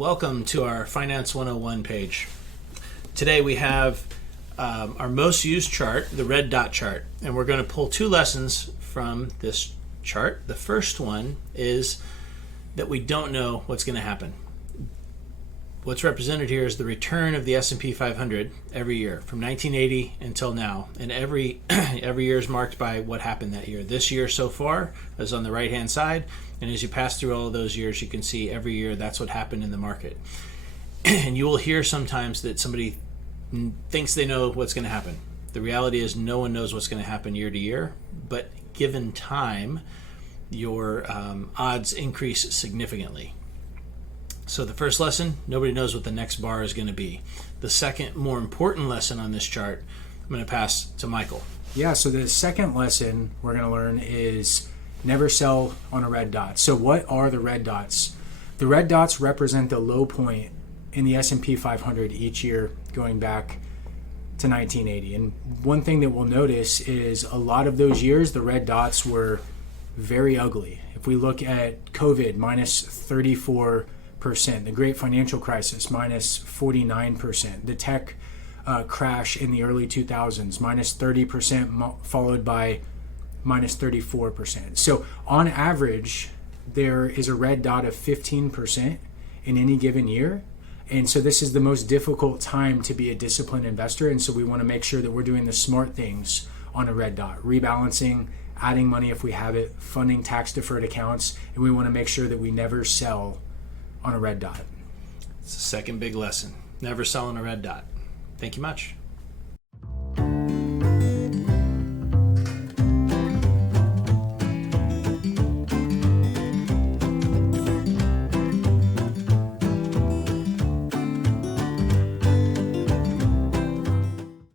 Welcome to our Finance 101 page. Today we have our most used chart, the red dot chart, and we're going to pull two lessons from this chart. The first one is that we don't know what's going to happen. What's represented here is the return of the S&P 500 every year from 1980 until now, and every year is marked by what happened that year. This year so far is on the right hand side, and as you pass through all of those years, you can see every year that's what happened in the market. And you will hear sometimes that somebody thinks they know what's going to happen. The reality is no one knows what's going to happen year to year, but given time, your odds increase significantly. So the first lesson, nobody knows what the next bar is going to be. The second, more important lesson on this chart, I'm going to pass to Michael. Yeah, so the second lesson we're going to learn is never sell on a red dot. So what are the red dots? The red dots represent the low point in the S&P 500 each year going back to 1980. And one thing that we'll notice is a lot of those years, the red dots were very ugly. If we look at COVID, minus 34%, the Great Financial Crisis, minus 49%, the tech crash in the early 2000s, minus 30%, followed by minus 34%. So on average, there is a red dot of 15% in any given year. And so this is the most difficult time to be a disciplined investor. And so we want to make sure that we're doing the smart things on a red dot, rebalancing, adding money if we have it, funding tax deferred accounts, and we want to make sure that we never sell on a red dot. It's the second big lesson. Never sell on a red dot. Thank you much.